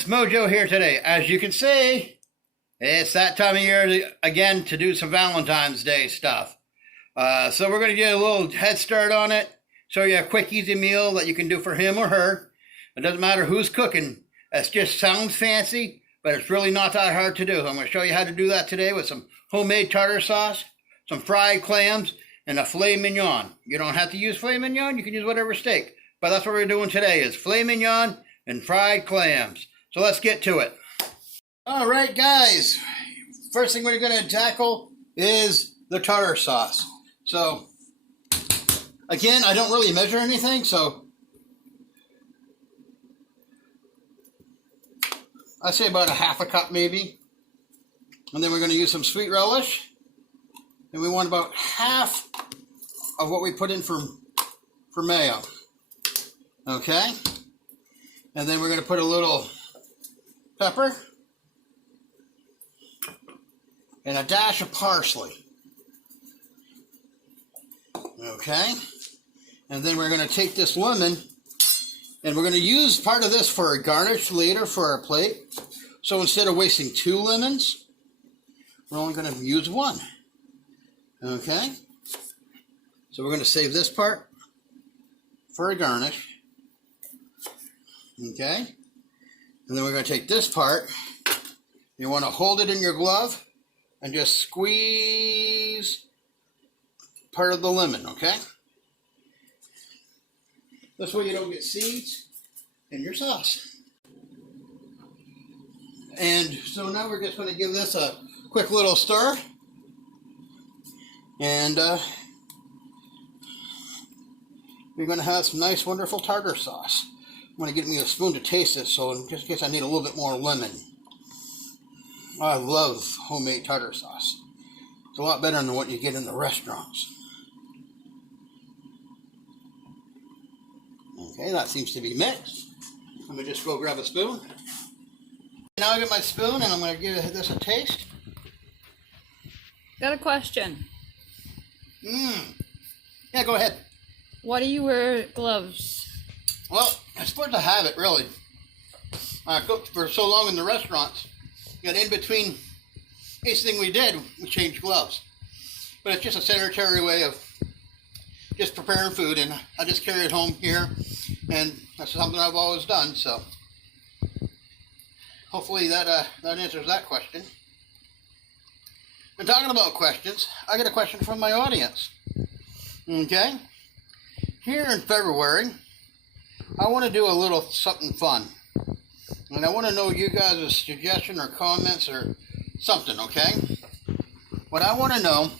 guys, Mojo here today. As you can see, it's that time of year again to do some Valentine's Day stuff. So we're going to get a little head start on it, show you a quick, easy meal that you can do for him or her. It doesn't matter who's cooking. It just sounds fancy, but it's really not that hard to do. I'm going to show you how to do that today with some homemade tartar sauce, some fried clams, and a filet mignon. You don't have to use filet mignon. You can use whatever steak. But that's what we're doing today is filet mignon and fried clams. So let's get to it. All right, guys. First thing we're going to tackle is the tartar sauce. So, again, I don't really measure anything, so I'd say about a half a cup maybe. And then we're going to use some sweet relish. And we want about half of what we put in for mayo. Okay? And then we're going to put a little pepper and a dash of parsley. Okay? And then we're going to take this lemon and we're going to use part of this for a garnish later for our plate. So instead of wasting 2 lemons, we're only going to use 1. Okay? So we're going to save this part for a garnish. Okay? And then we're going to take this part. You want to hold it in your glove and just squeeze part of the lemon, okay? This way you don't get seeds in your sauce. And so now we're just going to give this a quick little stir. And we're going to have some nice, wonderful tartar sauce. I'm going to get me a spoon to taste this, so just in case I need a little bit more lemon. I love homemade tartar sauce. It's a lot better than what you get in the restaurants. Okay, that seems to be mixed. Let me just go grab a spoon. Now I get my spoon and I'm going to give this a taste. Got a question. Yeah, go ahead. Why do you wear gloves? Well, it's supposed to have it, really. I cooked for so long in the restaurants, and in between each thing we did, we changed gloves. But it's just a sanitary way of just preparing food, and I just carry it home here, and that's something I've always done, so hopefully that answers that question. And talking about questions, I got a question from my audience. Okay? Here in February, I want to do a little something fun. And I want to know you guys' suggestion or comments or something, okay? What I want to know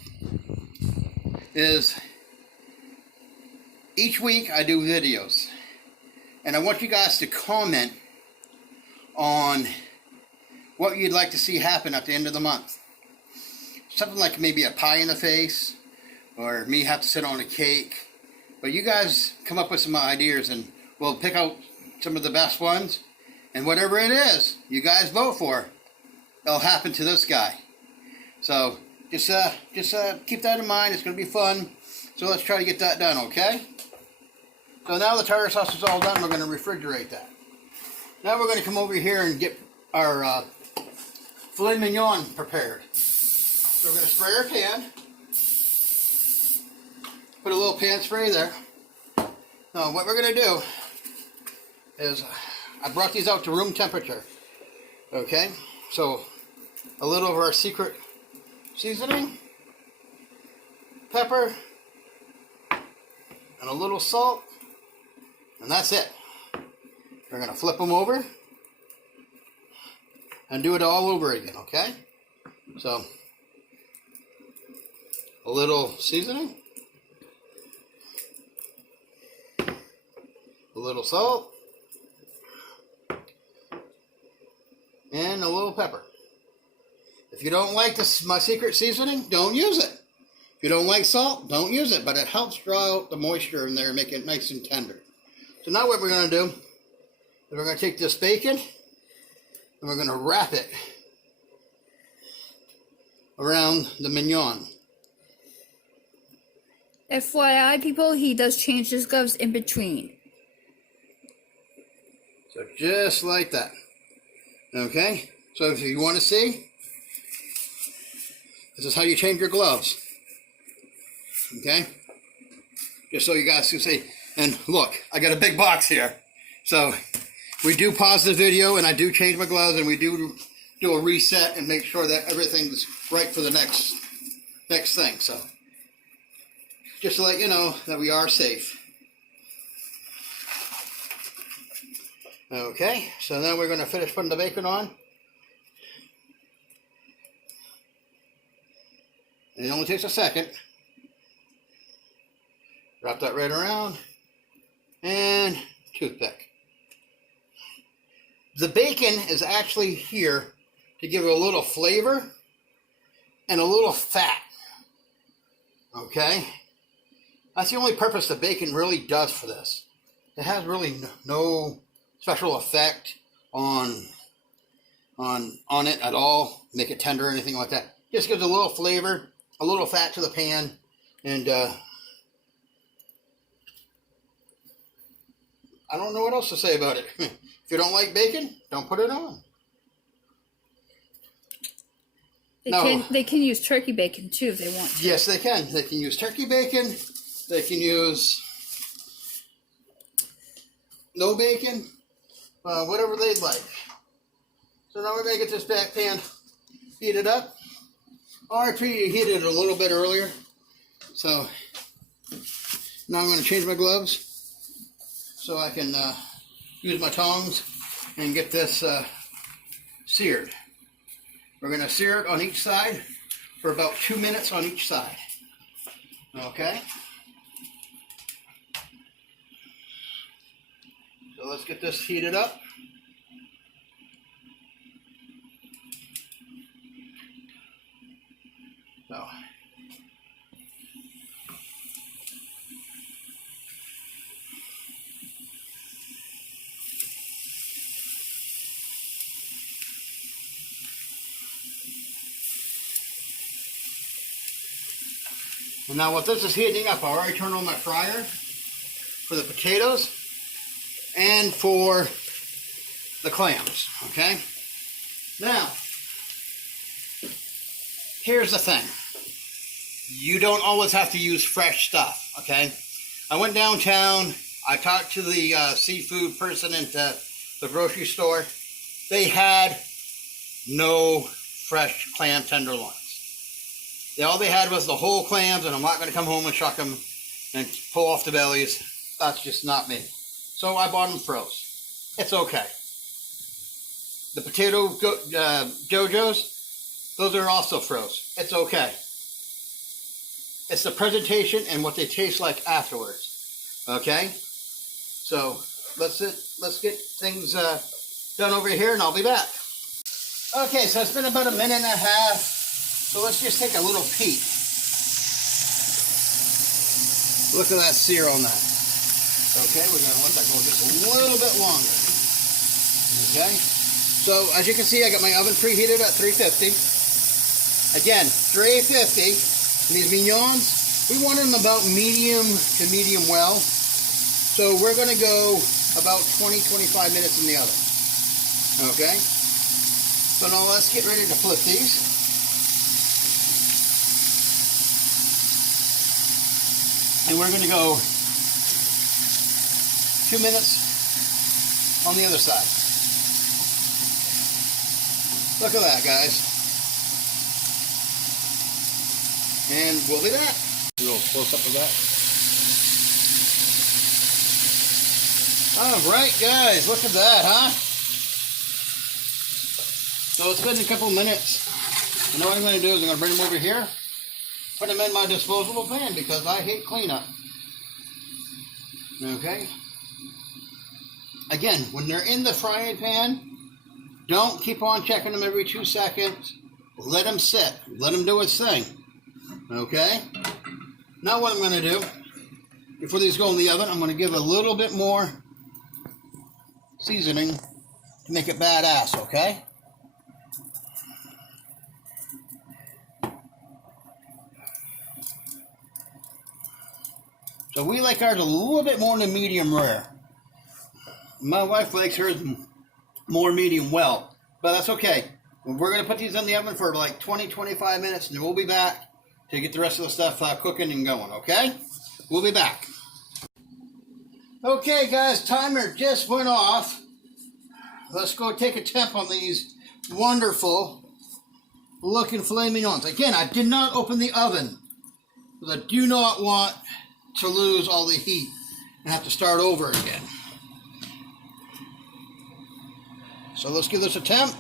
is each week I do videos. And I want you guys to comment on what you'd like to see happen at the end of the month. Something like maybe a pie in the face or me have to sit on a cake. But you guys come up with some ideas and we'll pick out some of the best ones. And whatever it is you guys vote for, it'll happen to this guy. So just keep that in mind. It's going to be fun. So let's try to get that done, okay? So now the tartar sauce is all done. We're going to refrigerate that. Now we're going to come over here and get our filet mignon prepared. So we're going to spray our pan. Put a little pan spray there. Now what we're going to do is I brought these out to room temperature. Okay? So a little of our secret seasoning, pepper, and a little salt. And that's it. We're going to flip them over and do it all over again, okay? So a little seasoning, a little salt, and a little pepper. If you don't like this, my secret seasoning, don't use it. If you don't like salt, don't use it, but it helps draw out the moisture in there and make it nice and tender. So now what we're going to do is we're going to take this bacon and we're going to wrap it around the mignon. FYI, people, he does change his gloves in between. So just like that. Okay, so if you want to see, this is how you change your gloves. Okay, just so you guys can see. And look, I got a big box here. So we do pause the video and I do change my gloves and we do a reset and make sure that everything's right for the next thing. So just to let you know that we are safe. Okay, so then we're going to finish putting the bacon on. And it only takes a second. Wrap that right around. And toothpick. The bacon is actually here to give it a little flavor and a little fat. Okay? That's the only purpose the bacon really does for this. It has really no special effect on it at all. Make it tender or anything like that. Just gives a little flavor, a little fat to the pan, and I don't know what else to say about it. If you don't like bacon, don't put it on. They can use turkey bacon too if they want to. Yes, they can. They can use turkey bacon. They can use no bacon. Whatever they'd like. So now we're going to get this back pan heated up. I preheated it a little bit earlier. So now I'm going to change my gloves so I can use my tongs and get this seared. We're going to sear it on each side for about 2 minutes on each side. Okay? So let's get this heated up. So. And now what this is heating up, I already turned on my fryer for the potatoes and for the clams, okay? Now, here's the thing. You don't always have to use fresh stuff, okay? I went downtown, I talked to the seafood person at the grocery store. They had no fresh clam tenderloins. All they had was the whole clams, and I'm not going to come home and shuck them and pull off the bellies. That's just not me. So I bought them froze. It's okay. The potato JoJo's, those are also froze. It's okay. It's the presentation and what they taste like afterwards. Okay? So let's get things done over here, and I'll be back. Okay, so it's been about a minute and a half. So let's just take a little peek. Look at that sear on that. Okay, we're going to let that go just a little bit longer. Okay, so as you can see, I got my oven preheated at 350. Again, 350. And these mignons, we want them about medium to medium well. So we're going to go about 20-25 minutes in the oven. Okay, so now let's get ready to flip these. And we're going to go 2 minutes on the other side. Look at that, guys. And we'll be back. A little close up of that. All right, guys, look at that, huh? So it's been a couple minutes. And what I'm going to do is I'm going to bring them over here. Put them in my disposable pan because I hate cleanup. Okay? Again, when they're in the frying pan, don't keep on checking them every 2 seconds. Let them sit. Let them do its thing. Okay? Now what I'm going to do, before these go in the oven, I'm going to give a little bit more seasoning to make it badass, okay? So we like ours a little bit more than medium rare. My wife likes hers more medium well. but that's okay. We're going to put these in the oven for like 20-25 minutes, and then we'll be back to get the rest of the stuff cooking and going, okay? We'll be back. Okay, guys, timer just went off. Let's go take a temp on these wonderful looking filet mignons. Again, I did not open the oven because I do not want to lose all the heat and have to start over again. So let's give this a temp.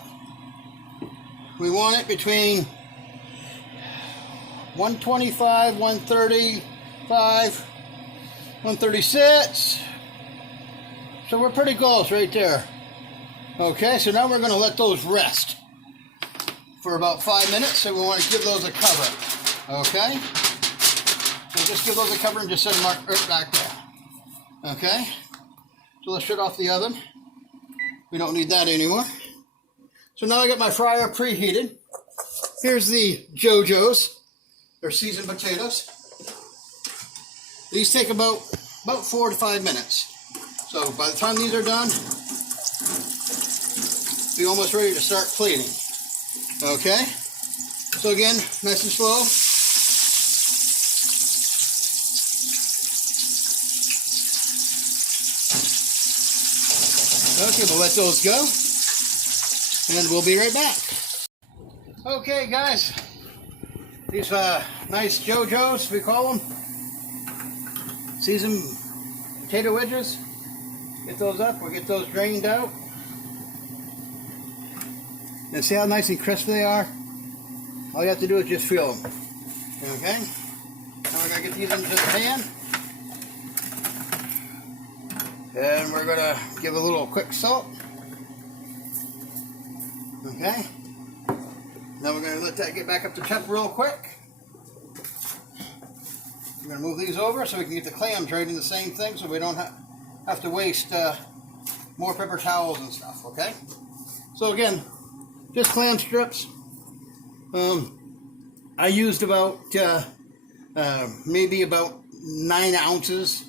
We want it between 125, 135, 136. So we're pretty close right there. Okay, so now we're going to let those rest for about 5 minutes, and we want to give those a cover. Okay? So just give those a cover and just set them right back there. Okay? So let's shut off the oven. We don't need that anymore. So now I got my fryer preheated. Here's the JoJo's. They're seasoned potatoes. These take about 4 to 5 minutes. So by the time these are done, be almost ready to start plating. Okay? So again, nice and slow. Okay, we'll let those go. And we'll be right back. Okay, guys. These nice JoJo's, we call them. Seasoned potato wedges. Get those up. We'll get those drained out. And see how nice and crisp they are? All you have to do is just feel them. Okay? Now we're going to get these into the pan. And we're going to give a little quick salt. Okay? Now we're going to let that get back up to temp real quick. We're going to move these over so we can get the clams right in the same thing so we don't have to waste more paper towels and stuff. Okay? So again, just clam strips. I used about maybe about 9 ounces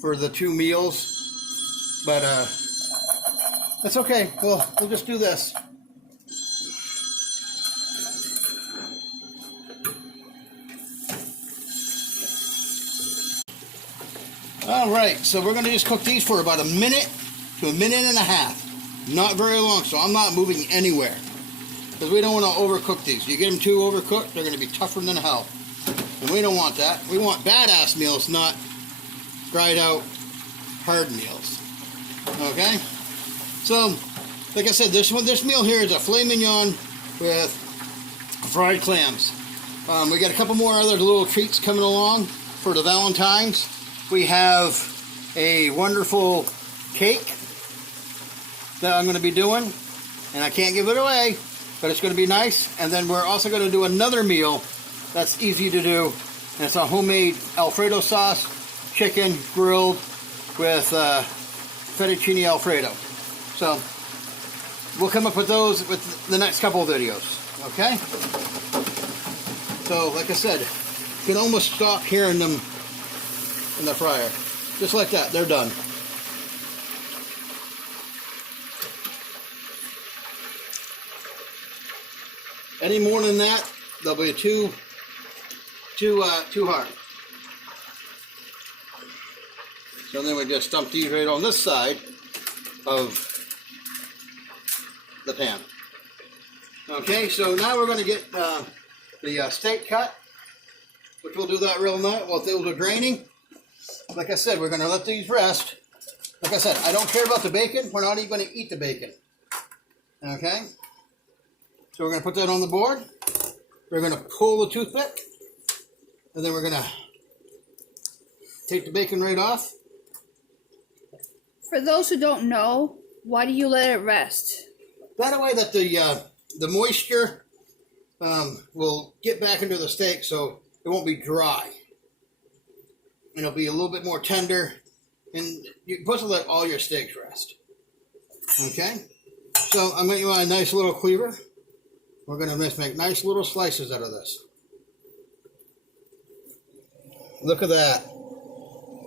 for the 2 meals, but that's okay. We'll just do this. All right, so we're going to just cook these for about a minute to a minute and a half. Not very long, so I'm not moving anywhere. Because we don't want to overcook these. You get them too overcooked, they're going to be tougher than hell. And we don't want that. We want badass meals, not dried out hard meals. Okay? So, like I said, this meal here is a filet mignon with fried clams. We got a couple more other little treats coming along for the Valentines. We have a wonderful cake that I'm going to be doing, and I can't give it away, but it's going to be nice. And then we're also going to do another meal that's easy to do, and it's a homemade Alfredo sauce, chicken grilled with fettuccine Alfredo. So we'll come up with those with the next couple of videos, okay? So like I said, you can almost stop hearing them in the fryer. Just like that, they're done. Any more than that, they'll be too hard. So then we just dump these right on this side of the pan. Okay, so now we're going to get the steak cut, which we'll do that real nice while those are draining. Like I said, we're going to let these rest. Like I said, I don't care about the bacon. We're not even going to eat the bacon. Okay? So we're going to put that on the board. We're going to pull the toothpick. And then we're going to take the bacon right off. For those who don't know, why do you let it rest? That way that the moisture will get back into the steak so it won't be dry. And it'll be a little bit more tender. And you're supposed to let all your steaks rest. Okay? So I'm going to use a nice little cleaver. We're going to make nice little slices out of this. Look at that.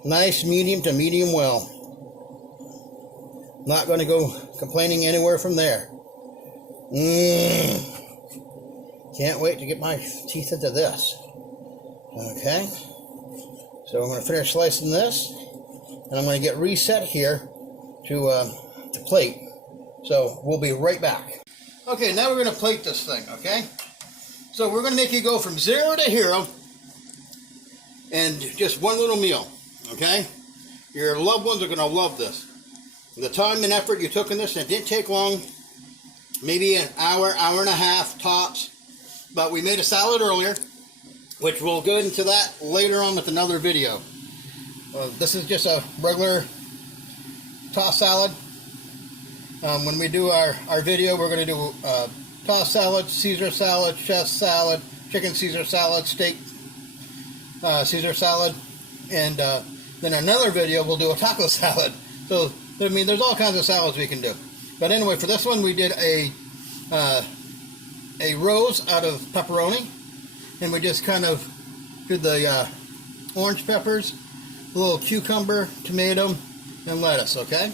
Nice medium to medium well. Not going to go complaining anywhere from there. Can't wait to get my teeth into this. Okay. So I'm going to finish slicing this, and I'm going to get reset here to plate. So we'll be right back. Okay, now we're going to plate this thing, okay? So we're going to make you go from 0 to hero in just one little meal, okay? Your loved ones are going to love this. The time and effort you took in this, and it didn't take long, maybe an hour, hour and a half tops. But we made a salad earlier, which we'll go into that later on with another video. This is just a regular tossed salad. When we do our video, we're going to do tossed salad, Caesar salad, chef salad, chicken Caesar salad, steak Caesar salad, and then another video we'll do a taco salad. So, I mean, there's all kinds of salads we can do. But anyway, for this one we did a rose out of pepperoni, and we just kind of did the orange peppers, a little cucumber, tomato, and lettuce, okay?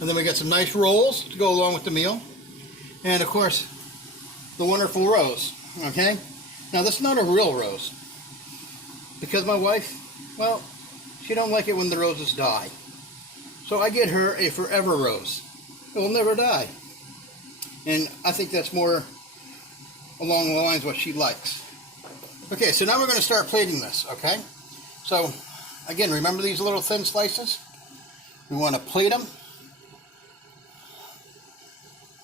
And then we got some nice rolls to go along with the meal, and of course the wonderful rose, okay? Now this is not a real rose, because my wife, well, she don't like it when the roses die. So I get her a forever rose. It will never die. And I think that's more along the lines of what she likes. Okay, so now we're going to start plating this, okay? So, again, remember these little thin slices? We want to plate them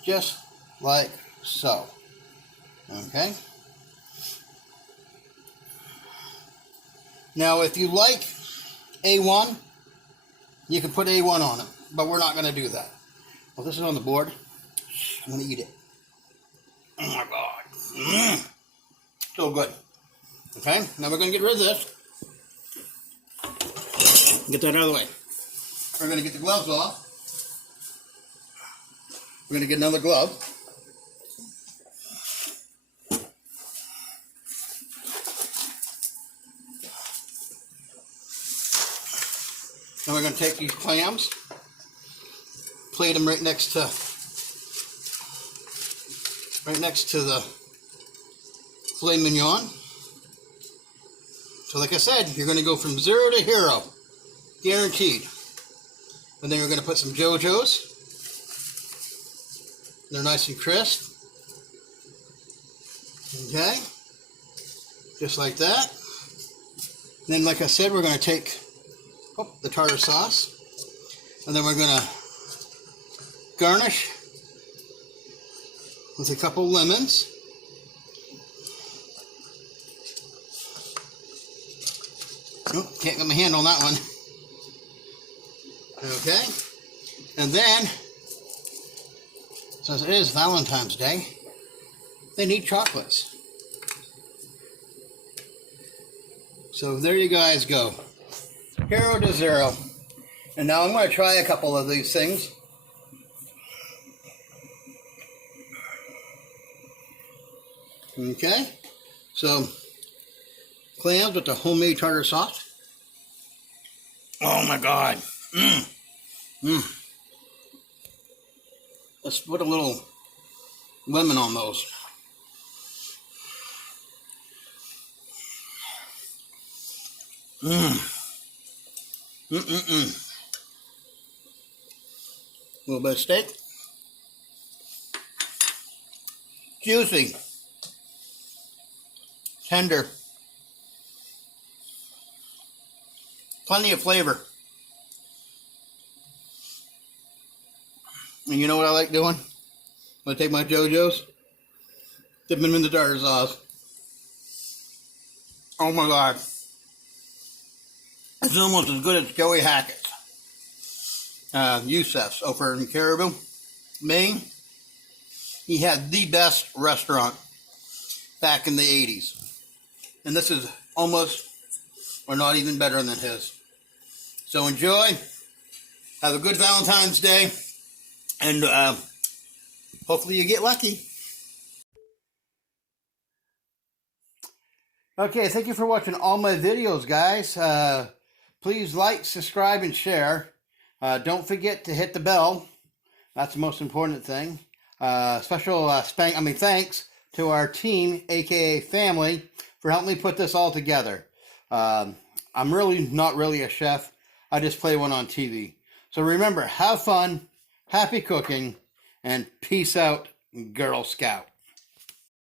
just like so, okay? Now, if you like A1, you can put A1 on them, but we're not going to do that. Well, this is on the board. I'm going to eat it. Oh my God. So good. Okay, now we're going to get rid of this. Get that out of the way. We're going to get the gloves off. We're going to get another glove. Now we're going to take these clams, plate them right next to the filet mignon. So like I said, you're going to go from 0 to hero, guaranteed. And then you're going to put some JoJo's. They're nice and crisp. Okay, just like that. And then, like I said, we're going to take the tartar sauce, and then we're going to garnish with a couple lemons. Oh, can't get my hand on that one. Okay, and then, since it is Valentine's Day, they need chocolates. So there you guys go. Hero to 0. And now I'm going to try a couple of these things. Okay, so clams with the homemade tartar sauce. Oh my God. Let's put a little lemon on those. A little bit of steak. Juicy. Tender. Plenty of flavor. And you know what I like doing? I take my JoJo's, dip them in the tartar sauce. Oh my God. It's almost as good as Joey Hackett's. Yusef's over in Caribou, Maine. He had the best restaurant back in the 80s. And this is almost, or not even better than his. So enjoy. Have a good Valentine's Day. And hopefully you get lucky. Okay, thank you for watching all my videos, guys. Please like, subscribe, and share. Don't forget to hit the bell. That's the most important thing. Special thanks to our team, aka family, for helping me put this all together. I'm really not really a chef. I just play one on TV. So remember, have fun, happy cooking, and peace out, Girl Scout.